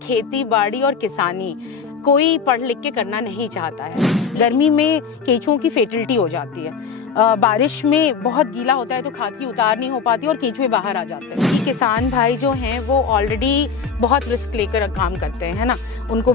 खेती बाड़ी और किसानी कोई पढ़ लिख के करना नहीं चाहता है। गर्मी में केंचुओं की फेटलिटी हो जाती है, बारिश में बहुत गीला होता है तो खाद की उतार नहीं हो पाती और केंचुए बाहर आ जाते हैं। किसान भाई जो हैं वो ऑलरेडी बहुत रिस्क लेकर काम करते हैं, है ना। उनको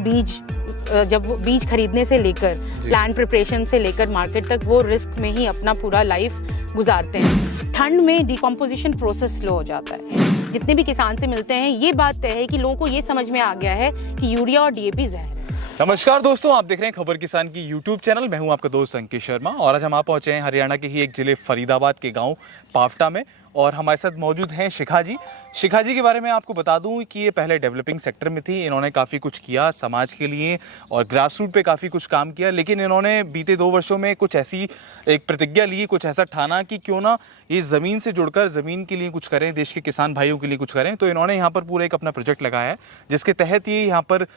जब वो बीज खरीदने से लेकर प्लांट प्रिपरेशन से लेकर मार्केट तक वो रिस्क में ही अपना पूरा लाइफ गुजारते हैं। ठंड में डिकम्पोजिशन प्रोसेस स्लो हो जाता है। जितने भी किसान से मिलते हैं ये बात तय है कि लोगों को ये समझ में आ गया है कि यूरिया और डीएपी जहर है। नमस्कार दोस्तों, आप देख रहे हैं खबर किसान की यूट्यूब चैनल। मैं हूं आपका दोस्त अंकित शर्मा और आज हम आप पहुंचे हैं हरियाणा के ही एक जिले फरीदाबाद के गांव पावटा में और हमारे साथ मौजूद हैं शिखा जी। शिखा जी के बारे में आपको बता दूं कि ये पहले डेवलपिंग सेक्टर में थी। इन्होंने काफ़ी कुछ किया समाज के लिए और ग्रास रूट पे काफ़ी कुछ काम किया, लेकिन इन्होंने बीते 2 वर्षों में कुछ ऐसी एक प्रतिज्ञा ली, कुछ ऐसा ठाना कि क्यों ना ये ज़मीन से जुड़कर ज़मीन के लिए कुछ करें, देश के किसान भाइयों के लिए कुछ करें। तो इन्होंने यहाँ पर पूरा एक अपना प्रोजेक्ट लगाया है जिसके तहत ये यहाँ पर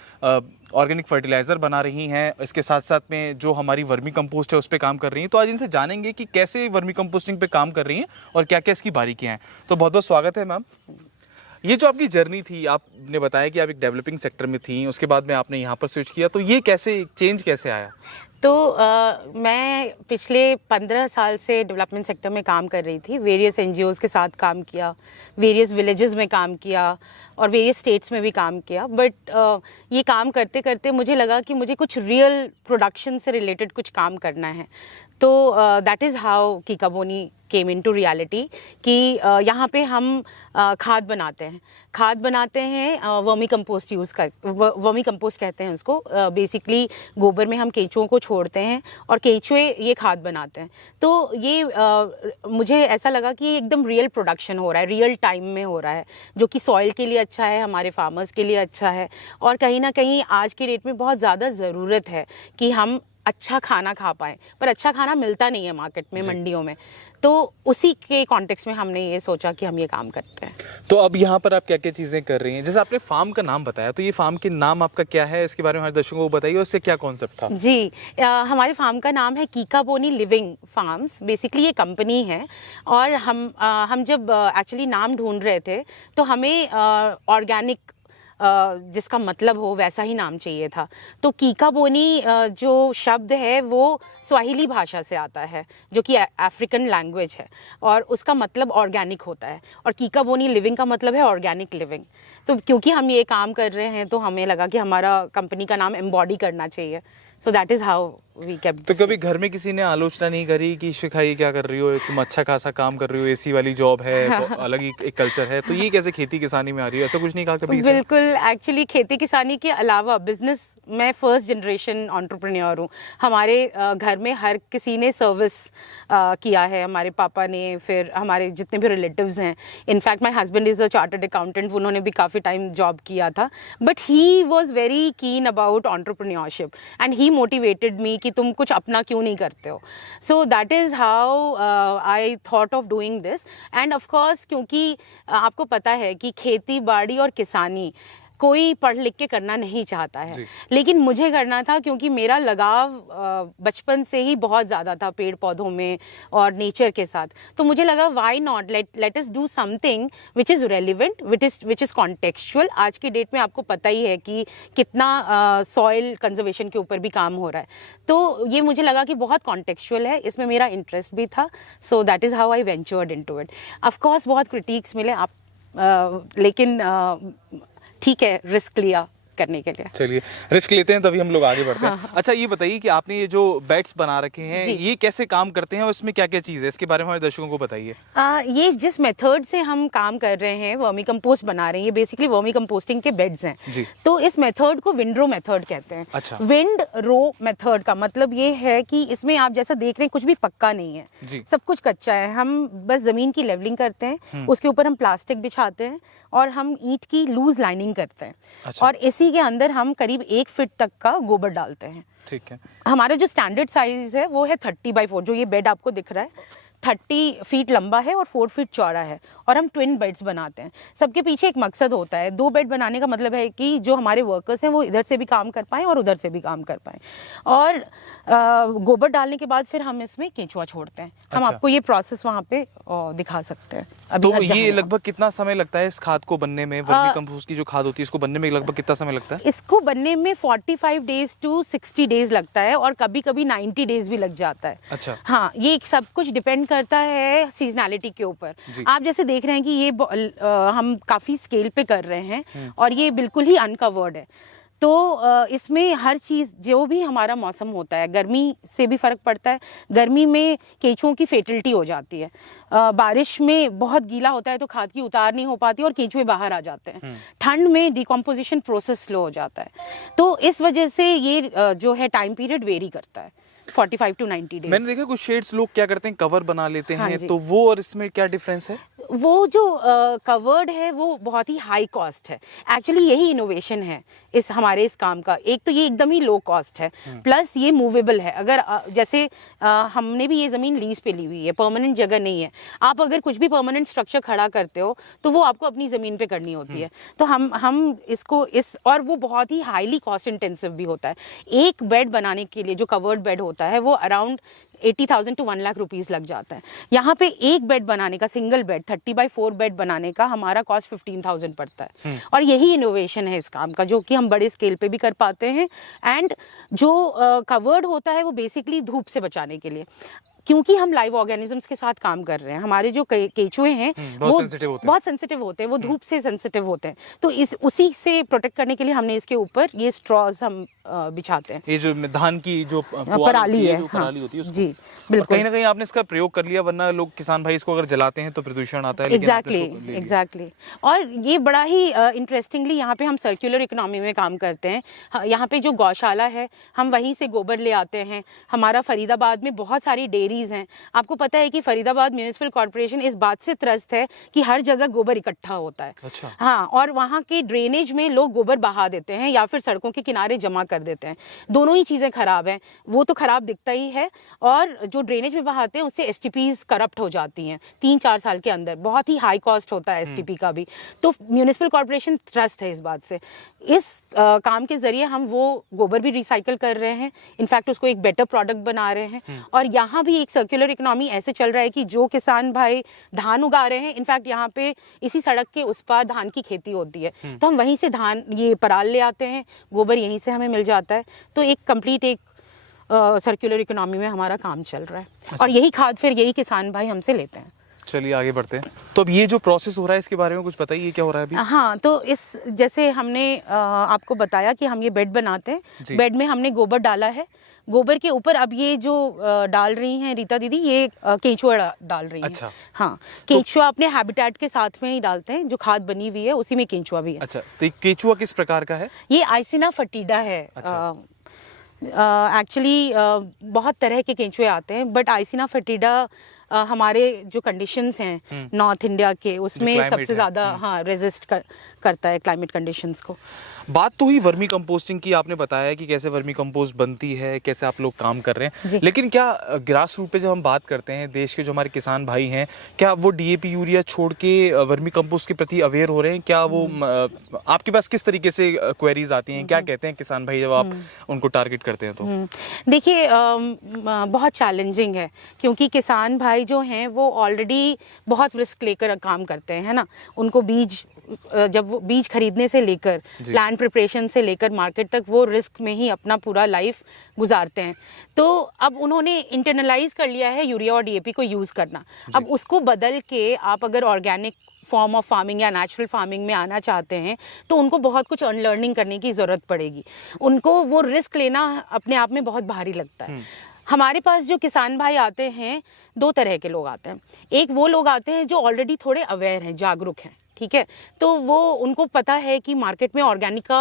ऑर्गेनिक फर्टिलाइज़र बना रही हैं। इसके साथ साथ में जो हमारी वर्मी कंपोस्ट है उस पर काम कर रही हैं। तो आज इनसे जानेंगे कि कैसे वर्मी कंपोस्टिंग पे काम कर रही हैं और क्या क्या इसकी बारीकियां हैं। तो बहुत बहुत स्वागत है मैम। ये जो आपकी जर्नी थी, आपने बताया कि आप एक डेवलपिंग सेक्टर में थी, उसके बाद में आपने यहाँ पर स्विच किया, तो ये कैसे चेंज कैसे आया? तो मैं पिछले 15 साल से डेवलपमेंट सेक्टर में काम कर रही थी। वेरियस एनजीओज़ के साथ काम किया, वेरियस विलेजेस में काम किया और वेरियस स्टेट्स में भी काम किया। बट ये काम करते करते मुझे लगा कि मुझे कुछ रियल प्रोडक्शन से रिलेटेड कुछ काम करना है। तो दैट इज़ हाउ कीका बोनी केम इनटू रियलिटी कि यहाँ पे हम खाद बनाते हैं वर्मी कंपोस्ट वर्मी कंपोस्ट कहते हैं उसको। बेसिकली गोबर में हम केंचुओं को छोड़ते हैं और केंचुए ये खाद बनाते हैं। तो ये मुझे ऐसा लगा कि एकदम रियल प्रोडक्शन हो रहा है, रियल टाइम में हो रहा है, जो कि सॉइल के लिए अच्छा है, हमारे फार्मर्स के लिए अच्छा है और कहीं ना कहीं आज के डेट में बहुत ज़्यादा ज़रूरत है कि हम अच्छा खाना खा पाएँ, पर अच्छा खाना मिलता नहीं है मार्केट में, मंडियों में। तो उसी के कॉन्टेक्स्ट में हमने ये सोचा कि हम ये काम करते हैं। तो अब यहाँ पर आप क्या क्या चीज़ें कर रही हैं? जैसे आपने फार्म का नाम बताया, तो ये फार्म के नाम आपका क्या है, इसके बारे में हमारे दर्शकों को बताइए, उससे क्या कॉन्सेप्ट था? जी, हमारे फार्म का नाम है कीका बोनी लिविंग फार्म्स। बेसिकली ये कंपनी है और हम जब एक्चुअली नाम ढूंढ रहे थे तो हमें ऑर्गेनिक जिसका मतलब हो वैसा ही नाम चाहिए था। तो कीका बोनी जो शब्द है वो स्वाहिली भाषा से आता है, जो कि अफ्रीकन लैंग्वेज है और उसका मतलब ऑर्गेनिक होता है और कीका बोनी लिविंग का मतलब है ऑर्गेनिक लिविंग। तो क्योंकि हम ये काम कर रहे हैं तो हमें लगा कि हमारा कंपनी का नाम एम्बॉडी करना चाहिए। So that is how we kept. तो कभी घर में किसी ने आलोचना नहीं करी कि शिखा ये क्या कर रही हो, तुम अच्छा खासा काम कर रही हो, एसी वाली जॉब है, अलग ही एक कल्चर है, तो ये कैसे खेती किसानी में आ रही है, ऐसा कुछ नहीं कहा कभी? बिल्कुल, एक्चुअली खेती किसानी के अलावा बिजनेस, मैं फर्स्ट जनरेशन एंटरप्रेन्योर हूँ। हमारे घर में हर किसी ने सर्विस किया है, हमारे पापा ने, फिर हमारे जितने भी रिलेटिव्स हैं। In fact my husband is a chartered accountant, उन्होंने भी काफ़ी टाइम जॉब किया था। But he was very keen about entrepreneurship and he motivated me कि तुम कुछ अपना क्यों नहीं करते हो। सो that is how I thought of doing this. End of course क्योंकि आपको पता है कि खेती बाड़ी और किसानी कोई पढ़ लिख के करना नहीं चाहता है, लेकिन मुझे करना था क्योंकि मेरा लगाव बचपन से ही बहुत ज़्यादा था पेड़ पौधों में और नेचर के साथ। तो मुझे लगा why not let us do something which is relevant, which is contextual. आज की डेट में आपको पता ही है कि कितना सॉइल कंजर्वेशन के ऊपर भी काम हो रहा है। तो ये मुझे लगा कि बहुत कॉन्टेक्चुअल है, इसमें मेरा इंटरेस्ट भी था। सो that is how I ventured into it. Of course बहुत क्रिटिक्स मिले लेकिन ठीक है, रिस्क लिया करने के लिए। चलिए रिस्क लेते हैं तभी हम लोग आगे बढ़ते हैं। अच्छा ये बताइए कि आपने ये जो बेड्स बना रखे हैं ये कैसे काम करते हैं और इसमें क्या क्या चीज़ है, इसके बारे में हमारे दर्शकों को बताइए। ये जिस मेथड से हम काम कर रहे हैं, वर्मी कंपोस्ट बना रहे हैं, ये बेसिकली वर्मी कंपोस्टिंग के बेड्स हैं जी। तो इस मेथड को विंड रो मेथड कहते हैं। अच्छा। विंड रो मेथड का मतलब ये है कि इसमें आप जैसा देख रहे हैं कुछ भी पक्का नहीं है जी। सब कुछ कच्चा है। हम बस जमीन की लेवलिंग करते हैं, उसके ऊपर हम प्लास्टिक बिछाते हैं और हम ईंट की लूज लाइनिंग करते हैं। अच्छा। और इसी के अंदर हम करीब 1 फीट तक का गोबर डालते हैं। ठीक है। हमारा जो स्टैंडर्ड साइज है वो है 30x4, जो ये बेड आपको दिख रहा है 30 फीट लंबा है और 4 फीट चौड़ा है, और हम ट्विन बेड्स बनाते हैं। सबके पीछे एक मकसद होता है। 2 बेड बनाने का मतलब है कि जो हमारे वर्कर्स हैं वो इधर से भी काम कर पाएँ और उधर से भी काम कर पाएँ। और गोबर डालने के बाद फिर हम इसमें केंचुआ छोड़ते हैं। हम अच्छा। आपको ये प्रोसेस वहाँ पे दिखा सकते हैं। तो ये लगभग कितना समय लगता है इस खाद को बनने में? वर्मी कंपोस्ट की जो खाद होती है इसको बनने में लगभग कितना समय लगता है? इसको बनने में 45 डेज टू 60 डेज लगता है, और कभी कभी 90 डेज भी लग जाता है। अच्छा। हाँ, ये सब कुछ डिपेंड करता है सीजनैलिटी के ऊपर। आप जैसे देख रहे हैं कि ये हम काफी स्केल पे कर रहे हैं, और ये बिल्कुल ही अनकवर्ड है। तो इसमें हर चीज़, जो भी हमारा मौसम होता है, गर्मी से भी फ़र्क पड़ता है। गर्मी में केंचुओं की फेटलिटी हो जाती है, बारिश में बहुत गीला होता है तो खाद की उतार नहीं हो पाती और केंचुए बाहर आ जाते हैं। ठंड में डिकम्पोजिशन प्रोसेस स्लो हो जाता है। तो इस वजह से ये जो है टाइम पीरियड वेरी करता है, 45 टू 90 डेज। मैंने देखा कुछ शेड्स लोग क्या करते हैं, कवर बना लेते हैं। हाँ, तो वो और इसमें क्या डिफरेंस है? वो जो कवर्ड है वो बहुत ही हाई कॉस्ट है। एक्चुअली यही इनोवेशन है इस काम का। एक तो ये एकदम ही लो कॉस्ट है, प्लस ये मूवेबल है। अगर जैसे हमने भी ये ज़मीन लीज पे ली हुई है, परमानेंट जगह नहीं है। आप अगर कुछ भी परमानेंट स्ट्रक्चर खड़ा करते हो तो वो आपको अपनी ज़मीन पे करनी होती है। तो हम इसको और वो बहुत ही हाईली कॉस्ट इंटेंसिव भी होता है। एक बेड बनाने के लिए जो कवर्ड बेड होता है वो अराउंड 80,000 to 1 लाख रुपीस लग जाता है। यहाँ पे एक बेड बनाने का, सिंगल बेड 30x4 बेड बनाने का हमारा कॉस्ट 15,000 पड़ता है। और यही इनोवेशन है इस काम का, जो कि हम बड़े स्केल पे भी कर पाते हैं। एंड जो कवर्ड होता है वो बेसिकली धूप से बचाने के लिए, क्योंकि हम लाइव ऑर्गेनिजम्स के साथ काम कर रहे हैं। हमारे जो केंचुए हैं वो बहुत सेंसिटिव होते हैं, वो धूप से सेंसिटिव होते हैं। तो उसी से प्रोटेक्ट करने के लिए हमने इसके ऊपर ये स्ट्रॉज हम बिछाते हैं। ये जो धान की जो पराली है, पराली होती है उसको। जी बिल्कुल। कहीं ना कहीं आपने इसका प्रयोग कर लिया, वरना लोग किसान भाई इसको अगर जलाते हैं तो प्रदूषण आता है। एग्जैक्टली। और ये बड़ा ही इंटरेस्टिंगली यहाँ पे हम सर्कुलर इकोनॉमी में काम करते हैं। यहाँ पे जो गौशाला है हम वहीं से गोबर ले आते हैं। हमारा फरीदाबाद में बहुत सारी डेयरीज हैं। आपको पता है कि फरीदाबाद म्यूनिसिपल कॉर्पोरेशन इस बात से त्रस्त है कि हर जगह गोबर इकट्ठा होता है। अच्छा। हाँ, और वहाँ के ड्रेनेज में लोग गोबर बहा देते हैं या फिर सड़कों के किनारे जमा कर देते हैं। दोनों ही चीज़ें खराब हैं। वो तो खराब दिखता ही है, और जो ड्रेनेज में बहाते हैं उससे एसटीपीज करप्ट हो जाती हैं 3-4 साल के अंदर। बहुत ही हाई कॉस्ट होता है एसटीपी का भी। तो म्यूनिसिपल कॉर्पोरेशन त्रस्त है इस बात से। इस काम के जरिए हम वो गोबर भी रिसाइकल कर रहे हैं, इनफैक्ट उसको एक बेटर प्रोडक्ट बना रहे हैं। और यहाँ भी एक सर्कुलर इकोनॉमी ऐसे चल रहा है कि जो किसान भाई धान उगा रहे हैं, इनफैक्ट यहाँ पे इसी सड़क के उस पार धान की खेती होती है, तो हम वहीं से धान ये पराल ले आते हैं, गोबर यहीं से हमें मिल जाता है। तो एक कंप्लीट एक सर्कुलर इकोनॉमी में हमारा काम चल रहा है। अच्छा। और यही खाद फिर यही किसान भाई हमसे लेते हैं। चलिए आगे बढ़ते हैं। तो अब ये जो प्रोसेस हो रहा है इसके बारे में कुछ बताइए, क्या हो रहा है अभी? हाँ, तो जैसे हमने आपको बताया कि हम ये बेड बनाते हैं। बेड में हमने गोबर डाला है। गोबर के ऊपर अब ये जो डाल रही हैं रीता दीदी, ये केंचुआ डाल रही हैं। अच्छा। हाँ, केंचुआ अपने हैबिटेट के साथ में ही डालते हैं। जो खाद बनी हुई है उसी में केंचुआ भी है। अच्छा, तो ये केंचुआ किस प्रकार का है? ये आइसिना फटीडा है। एक्चुअली बहुत तरह के केंचुए आते हैं, बट आइसिना फटीडा हमारे जो कंडीशंस हैं नॉर्थ इंडिया के, उसमें सबसे ज़्यादा रेजिस्ट करता है क्लाइमेट कंडीशंस को। बात तो हुई वर्मी कंपोस्टिंग की, आपने बताया कि कैसे वर्मी कंपोस्ट बनती है, कैसे आप लोग काम कर रहे हैं। लेकिन क्या ग्रास रूट पे जब हम बात करते हैं, देश के जो हमारे किसान भाई हैं, क्या वो डीएपी यूरिया छोड़ के वर्मी कंपोस्ट के प्रति अवेयर हो रहे हैं? क्या वो आपके पास किस तरीके से क्वेरीज आती हैं, क्या कहते हैं किसान भाई जब आप उनको टारगेट करते हैं? तो देखिए, बहुत चैलेंजिंग है, क्योंकि किसान भाई जो हैं वो ऑलरेडी बहुत रिस्क लेकर काम करते हैं, है ना। उनको जब वो बीज खरीदने से लेकर लैंड प्रिपरेशन से लेकर मार्केट तक वो रिस्क में ही अपना पूरा लाइफ गुजारते हैं। तो अब उन्होंने इंटरनलाइज कर लिया है यूरिया और डीएपी को यूज़ करना। अब उसको बदल के आप अगर ऑर्गेनिक फॉर्म ऑफ फार्मिंग या नेचुरल फार्मिंग में आना चाहते हैं तो उनको बहुत कुछ अनलर्निंग करने की ज़रूरत पड़ेगी। उनको वो रिस्क लेना अपने आप में बहुत भारी लगता है। हमारे पास जो किसान भाई आते हैं, 2 तरह के लोग आते हैं। एक वो लोग आते हैं जो ऑलरेडी थोड़े अवेयर हैं, जागरूक हैं, ठीक है। तो वो उनको पता है कि मार्केट में ऑर्गेनिक का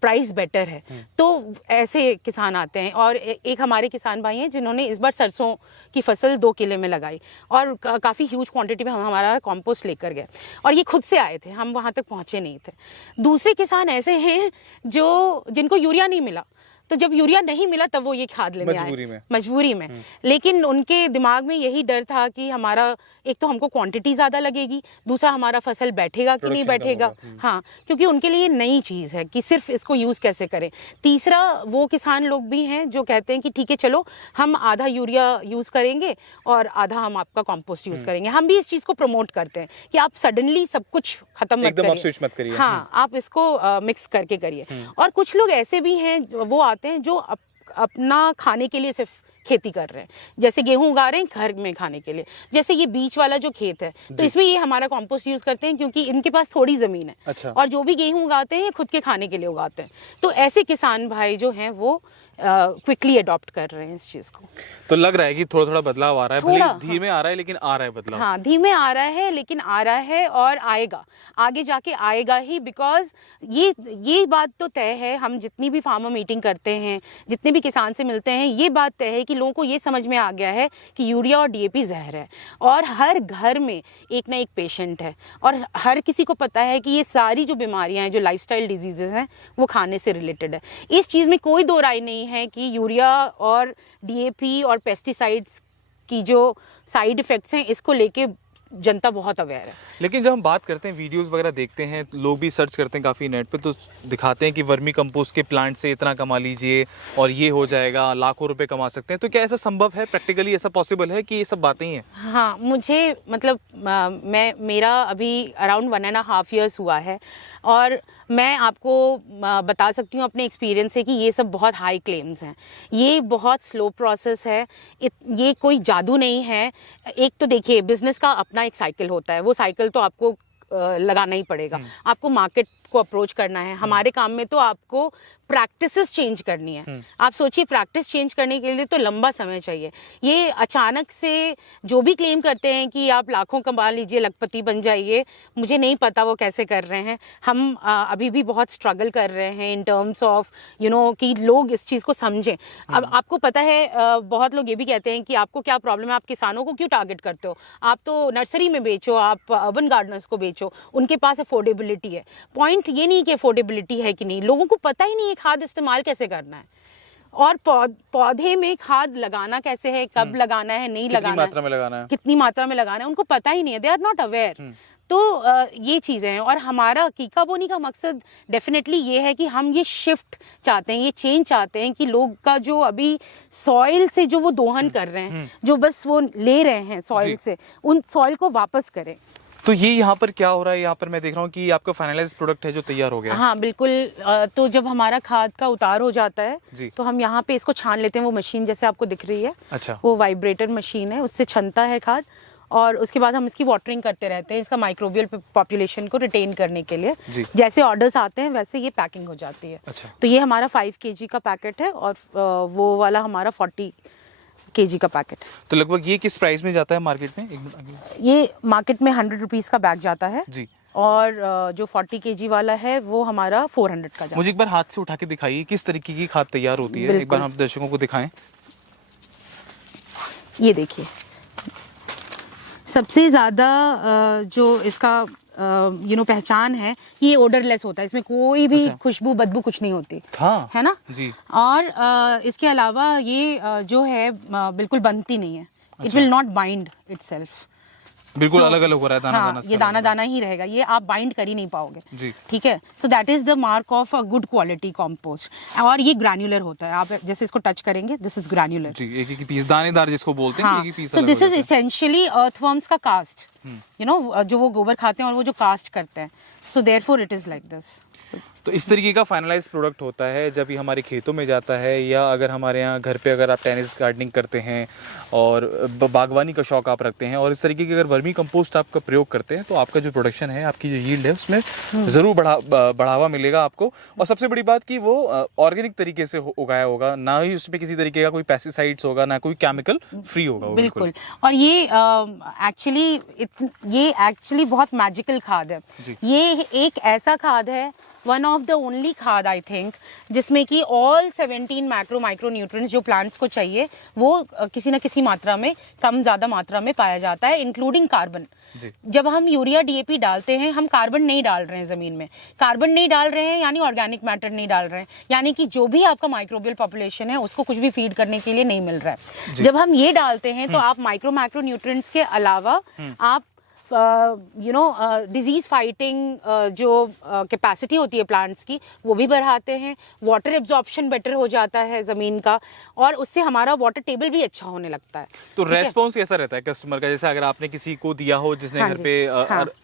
प्राइस बेटर है, तो ऐसे किसान आते हैं। और एक हमारे किसान भाई हैं जिन्होंने इस बार सरसों की फसल 2 किले में लगाई और काफ़ी ह्यूज क्वांटिटी में हमारा कंपोस्ट लेकर गए, और ये खुद से आए थे, हम वहाँ तक पहुँचे नहीं थे। दूसरे किसान ऐसे हैं जिनको यूरिया नहीं मिला, तो जब यूरिया नहीं मिला तब वो ये खाद लेने आए मजबूरी में। लेकिन उनके दिमाग में यही डर था कि हमारा एक तो हमको क्वांटिटी ज्यादा लगेगी, दूसरा हमारा फसल बैठेगा कि नहीं बैठेगा। हाँ, क्योंकि उनके लिए नई चीज है कि सिर्फ इसको यूज कैसे करें। तीसरा, वो किसान लोग भी हैं जो कहते हैं कि ठीक है चलो हम आधा यूरिया यूज करेंगे और आधा हम आपका कॉम्पोस्ट यूज करेंगे। हम भी इस चीज को प्रमोट करते हैं कि आप सडनली सब कुछ खत्म मत करिए। हाँ, आप इसको मिक्स करके करिए। और कुछ लोग ऐसे भी हैं वो आते हैं जो अपना खाने के लिए सिर्फ खेती कर रहे हैं, जैसे गेहूं उगा रहे हैं घर में खाने के लिए। जैसे ये बीच वाला जो खेत है तो इसमें ये हमारा कंपोस्ट यूज करते हैं क्योंकि इनके पास थोड़ी जमीन है। अच्छा। और जो भी गेहूं उगाते हैं ये खुद के खाने के लिए उगाते हैं। तो ऐसे किसान भाई जो हैं वो क्विकली अडॉप्ट कर रहे हैं इस चीज को। तो लग रहा है कि थोड़ा थोड़ा बदलाव आ रहा है, भले धीमे आ रहा है लेकिन आ रहा है बदलाव। हाँ, धीमे आ रहा है लेकिन आ रहा है और आएगा, आगे जाके आएगा ही। बिकॉज ये बात तो तय है, हम जितनी भी फार्मर मीटिंग करते हैं, जितने भी किसान से मिलते हैं, ये बात तय है कि लोगों को ये समझ में आ गया है कि यूरिया और डीएपी जहर है। और हर घर में एक ना एक पेशेंट है और हर किसी को पता है कि ये सारी जो बीमारियां हैं, जो लाइफस्टाइल डिजीजेस हैं, वो खाने से रिलेटेड है। इस चीज में कोई दो राय नहीं है कि यूरिया और डीएपी और पेस्टिसाइड्स की जो साइड इफेक्ट्स हैं, इसको लेके जनता बहुत अवेयर है। लेकिन जब हम बात करते हैं, वीडियोस वगैरह देखते हैं, लोग भी सर्च करते हैं काफ़ी नेट पे, तो दिखाते हैं कि वर्मी कंपोस्ट के प्लांट से इतना कमा लीजिए और ये हो जाएगा, लाखों रुपए कमा सकते हैं। तो क्या ऐसा संभव है, प्रैक्टिकली ऐसा पॉसिबल है कि ये सब बातें ही हैं? हाँ, मुझे मतलब मेरा अभी अराउंड 1.5 years हुआ है और मैं आपको बता सकती हूँ अपने एक्सपीरियंस से कि ये सब बहुत हाई क्लेम्स हैं। ये बहुत स्लो प्रोसेस है, ये कोई जादू नहीं है। एक तो देखिए, बिजनेस का अपना एक साइकिल होता है, वो साइकिल तो आपको लगाना ही पड़ेगा। आपको मार्केट को अप्रोच करना है। हमारे काम में तो आपको प्रैक्टिसेस चेंज करनी है। आप सोचिए, प्रैक्टिस चेंज करने के लिए तो लंबा समय चाहिए। ये अचानक से जो भी क्लेम करते हैं कि आप लाखों कमा लीजिए, लखपति बन जाइए, मुझे नहीं पता वो कैसे कर रहे हैं। हम अभी भी बहुत स्ट्रगल कर रहे हैं इन टर्म्स ऑफ कि लोग इस चीज़ को समझें। अब आपको पता है, बहुत लोग ये भी कहते हैं कि आपको क्या प्रॉब्लम है, आप किसानों को क्यों टारगेट करते हो, आप तो नर्सरी में बेचो, आप अर्बन गार्डनर्स को बेचो, उनके पास अफोर्डेबिलिटी है। पॉइंट ये नहीं कि अफोर्डेबिलिटी है कि नहीं, लोगों को पता ही नहीं है खाद इस्तेमाल कैसे करना है और पौधे में खाद लगाना कैसे है, कब लगाना है, नहीं लगाना है, मात्रा में लगाना है, कितनी मात्रा में लगाना है, उनको पता ही नहीं है। They are not aware. तो ये चीज़ें हैं। और हमारा कीका बोनी का मकसद डेफिनेटली ये है कि हम ये शिफ्ट चाहते हैं, ये चेंज चाहते हैं कि लोग का जो अभी सॉइल से जो वो दोहन कर रहे हैं, जो बस वो ले रहे हैं सॉइल से, उन सॉइल को वापस करें। तो ये यहाँ पर क्या हो रहा है? यहाँ पर मैं देख रहा हूँ कि आपका फाइनलाइज प्रोडक्ट है जो तैयार हो गया है। हाँ बिल्कुल। तो जब हमारा खाद का उतार हो जाता है तो हम यहाँ पे इसको छान लेते हैं। वो मशीन जैसे आपको दिख रही है, अच्छा, वो वाइब्रेटर मशीन है, उससे छनता है खाद और उसके बाद हम इसकी वाटरिंग करते रहते हैं, इसका माइक्रोबियल पॉपुलेशन को रिटेन करने के लिए। जैसे ऑर्डर्स आते हैं वैसे ये पैकिंग हो जाती है। अच्छा। तो ये हमारा 5 kg का पैकेट है और वो वाला हमारा 40 kg का पैकेट। तो लगभग ये किस प्राइस में जाता है मार्केट में? ये मार्केट में 100 रुपीज का बैग जाता है जी। और जो 40 kg वाला है वो हमारा 400 का जाता है। मुझे एक बार हाथ से उठा के दिखाइए किस तरीके की खाद तैयार होती है, एक बार हम दर्शकों को दिखाएं। ये देखिए, सबसे ज्यादा जो इसका पहचान है, ये ओडरलेस होता है, इसमें कोई भी खुशबू बदबू कुछ नहीं होती। हाँ, है ना जी। और इसके अलावा ये जो है बिल्कुल बनती नहीं है। It will not bind itself, बिल्कुल अलग अलग हो रहा है दाना दाना। ये दाना दाना ही रहेगा, ये आप बाइंड कर ही नहीं पाओगे जी। ठीक है। So that is the mark of a good quality compost. और ये ग्रैन्युलर होता है, आप जैसे इसको टच करेंगे, दिस इज ग्रैन्युलर जी। एक एक पीस दानेदार जिसको बोलते हैं, एक एक piece. So this is essentially earthworms का कास्ट, जो वो गोबर खाते हैं और वो जो कास्ट करते हैं। So therefore it is like this. तो इस तरीके का फाइनलाइज प्रोडक्ट होता है जब ये हमारे खेतों में जाता है, या अगर हमारे यहाँ घर पे अगर आप टेरेस गार्डनिंग करते हैं और बागवानी का शौक आप रखते हैं और इस तरीके की अगर वर्मी कंपोस्ट आपका प्रयोग करते हैं, तो आपका जो प्रोडक्शन है, आपकी जो यील्ड है, उसमें ज़रूर बढ़ावा मिलेगा आपको। और सबसे बड़ी बात कि वो ऑर्गेनिक तरीके से उगाया होगा, ना ही उसमें किसी तरीके का कोई पेस्टिसाइड्स होगा, ना कोई केमिकल फ्री होगा। बिल्कुल। और ये एक्चुअली बहुत मैजिकल खाद है। ये एक ऐसा खाद है, वन ऑफ द ओनली खाद आई थिंक जिसमें कि ऑल 17 माइक्रो न्यूट्रिएंट्स जो प्लांट्स को चाहिए वो किसी न किसी मात्रा में, कम ज़्यादा मात्रा में पाया जाता है, इंक्लूडिंग कार्बन। जब हम यूरिया डीएपी डालते हैं, हम कार्बन नहीं डाल रहे हैं ज़मीन में, कार्बन नहीं डाल रहे हैं यानी ऑर्गेनिक मैटर नहीं डाल रहे हैं, यानी कि जो भी आपका माइक्रोबियल पॉपुलेशन है उसको कुछ भी फीड करने के लिए नहीं मिल रहा है। जब हम ये डालते हैं तो आप माइक्रो न्यूट्रिएंट्स के अलावा आप डिजीज फाइटिंग जो कैपेसिटी होती है प्लांट्स की वो भी बढ़ाते हैं, वाटर एब्जॉर्प्शन बेटर हो जाता है ज़मीन का, और उससे हमारा वाटर टेबल भी अच्छा होने लगता है। तो रेस्पॉन्स कैसा रहता है कस्टमर का? जैसे अगर आपने किसी को दिया हो जिसने घर पे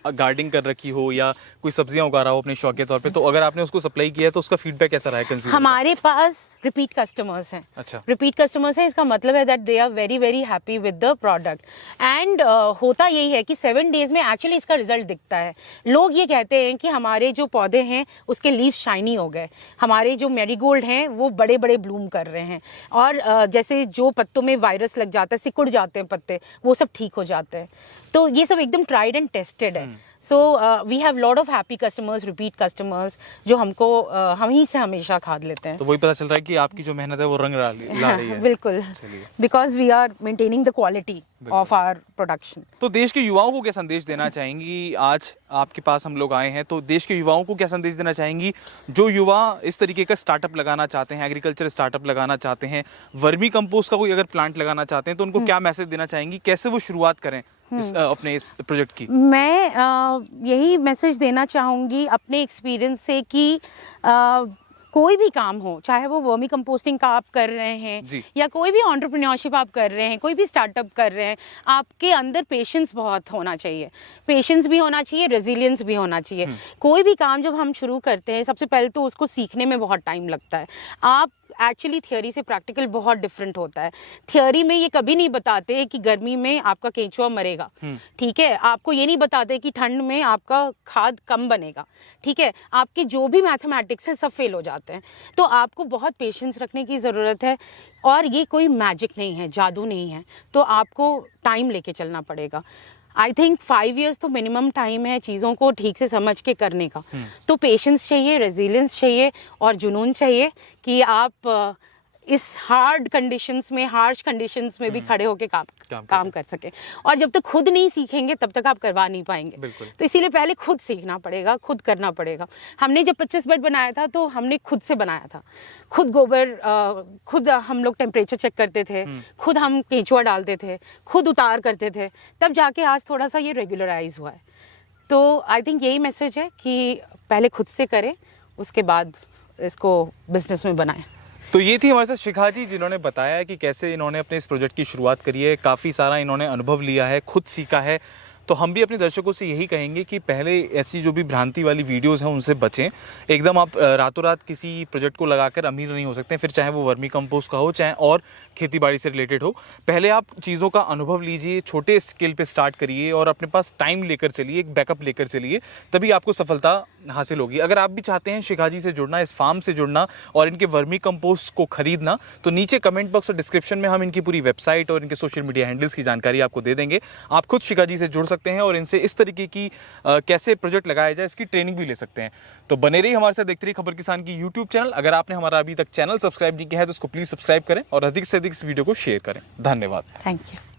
गार्डनिंग कर रखी हो या कोई सब्जियां उगा रहा हो अपने शौक के तौर पे, तो अगर आपने उसको सप्लाई किया है तो उसका फीडबैक कैसा रहा है कंज्यूमर? हमारे पास रिपीट कस्टमर्स हैं। अच्छा, रिपीट कस्टमर्स हैं, इसका मतलब है that they are very very happy with the product. And होता यही है कि 7 डेज में एक्चुअली इसका रिजल्ट दिखता है। लोग ये कहते हैं कि हमारे जो पौधे हैं उसके लीव्स शाइनी हो गए, हमारे जो मैरीगोल्ड हैं वो बड़े बड़े ब्लूम कर रहे हैं, और जैसे जो पत्तों में वायरस लग जाता है, सिकुड़ जाते हैं पत्ते, वो सब ठीक हो जाते हैं। तो ये सब एकदम ट्राइड एंड टेस्टेड है। So we have lot of happy customers, repeat customers जो हमको हम ही से हमेशा खाद लेते हैं। तो वही पता चल रहा है कि आपकी जो मेहनत है वो रंग ला रही है। बिल्कुल, because we are maintaining the quality of our production. तो देश के युवाओं को क्या संदेश देना चाहेंगी? आज आपके पास हम लोग आए हैं, तो देश के युवाओं को क्या संदेश देना चाहेंगी जो युवा इस तरीके का स्टार्टअप लगाना चाहते हैं, एग्रीकल्चर स्टार्टअप लगाना चाहते हैं, वर्मी कंपोस्ट का कोई अगर प्लांट लगाना चाहते हैं, तो उनको क्या मैसेज देना चाहेंगी? कैसे वो शुरुआत करें अपने इस प्रोजेक्ट की? मैं यही मैसेज देना चाहूँगी अपने एक्सपीरियंस से कि कोई भी काम हो, चाहे वो वर्मी कंपोस्टिंग का आप कर रहे हैं या कोई भी एंटरप्रेन्योरशिप आप कर रहे हैं, कोई भी स्टार्टअप कर रहे हैं, आपके अंदर पेशेंस बहुत होना चाहिए। पेशेंस भी होना चाहिए, रेजिलियंस भी होना चाहिए। कोई भी काम जब हम शुरू करते हैं, सबसे पहले तो उसको सीखने में बहुत टाइम लगता है। आप एक्चुअली थियोरी से प्रैक्टिकल बहुत डिफरेंट होता है। थियोरी में ये कभी नहीं बताते कि गर्मी में आपका केंचुआ मरेगा, ठीक है, आपको ये नहीं बताते कि ठंड में आपका खाद कम बनेगा, ठीक है, आपके जो भी मैथमेटिक्स है सब फेल हो जाते हैं। तो आपको बहुत पेशेंस रखने की ज़रूरत है, और ये कोई मैजिक नहीं है, जादू नहीं है, तो आपको टाइम लेके चलना पड़ेगा। आई थिंक 5 years तो मिनिमम टाइम है चीज़ों को ठीक से समझ के करने का। तो पेशेंस चाहिए, रेजिलियंस चाहिए और जुनून चाहिए कि आप इस हार्ड कंडीशंस में, हार्श कंडीशंस में भी खड़े होके काम कर सके। और जब तक खुद नहीं सीखेंगे तब तक आप करवा नहीं पाएंगे। तो इसीलिए पहले खुद सीखना पड़ेगा, खुद करना पड़ेगा। हमने जब 25 बेड बनाया था तो हमने खुद से बनाया था, खुद गोबर, खुद हम लोग टेम्परेचर चेक करते थे, खुद हम केंचुआ डालते थे, खुद उतार करते थे, तब जाके आज थोड़ा सा ये रेगुलराइज हुआ है। तो आई थिंक यही मैसेज है कि पहले खुद से करें, उसके बाद इसको बिजनेस में बनाएं। तो ये थी हमारे साथ शिखा जी, जिन्होंने बताया कि कैसे इन्होंने अपने इस प्रोजेक्ट की शुरुआत करी है। काफ़ी सारा इन्होंने अनुभव लिया है, खुद सीखा है। तो हम भी अपने दर्शकों से यही कहेंगे कि पहले ऐसी जो भी भ्रांति वाली वीडियोस हैं उनसे बचें। एकदम आप रातों रात किसी प्रोजेक्ट को लगाकर अमीर नहीं हो सकते, फिर चाहे वो वर्मी कंपोस्ट का हो, चाहे और खेती बाड़ी से रिलेटेड हो। पहले आप चीज़ों का अनुभव लीजिए, छोटे स्केल पे स्टार्ट करिए और अपने पास टाइम लेकर चलिए, एक बैकअप लेकर चलिए, तभी आपको सफलता हासिल होगी। अगर आप भी चाहते हैं शिखा जी से जुड़ना, इस फार्म से जुड़ना और इनके वर्मी कंपोस्ट को खरीदना, तो नीचे कमेंट बॉक्स और डिस्क्रिप्शन में हम इनकी पूरी वेबसाइट और इनके सोशल मीडिया हैंडल्स की जानकारी आपको दे देंगे। आप खुद शिखा जी से जुड़ सकते हैं और इनसे इस तरीके की कैसे प्रोजेक्ट लगाया जाए इसकी ट्रेनिंग भी ले सकते हैं। तो बने रहिए हमारे साथ, देखते रहिए खबर किसान की यूट्यूब चैनल। अगर आपने हमारा अभी तक चैनल सब्सक्राइब नहीं किया है तो उसको प्लीज सब्सक्राइब करें और अधिक से अधिक इस वीडियो को शेयर करें। धन्यवाद। Thank you.